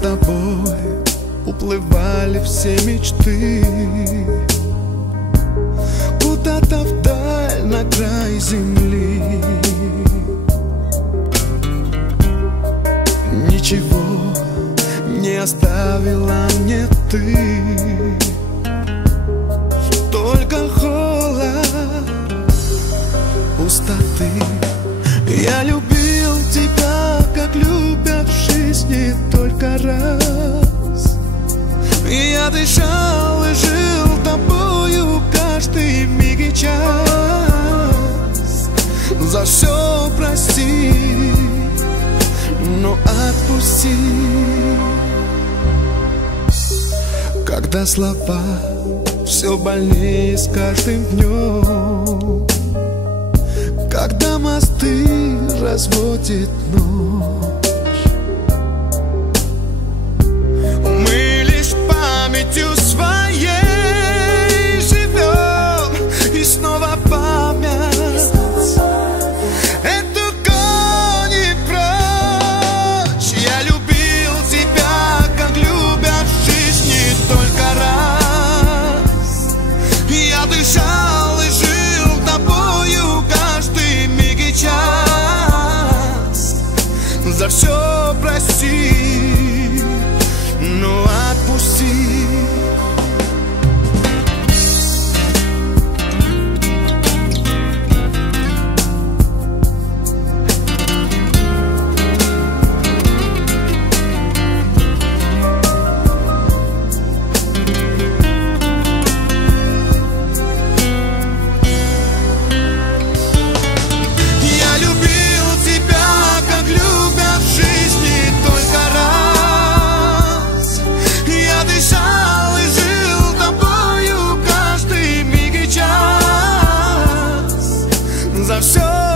тобой уплывали все мечты куда-то вдаль, на край земли. Ничего не оставила мне ты, только холод, пустоты. Я любил тебя, как любят в жизни только раз. Я дышал и жил тобою каждый миг и час. За все прости, но отпусти. Когда слова все больнее с каждым днем, когда мосты разводит ночь, мы лишь памятью своей живем, и снова память эту гонит прочь. Я любил тебя, как любят в жизни только раз. Я дышал и жил тобою каждый миг и час. За все прости, но отпусти. За все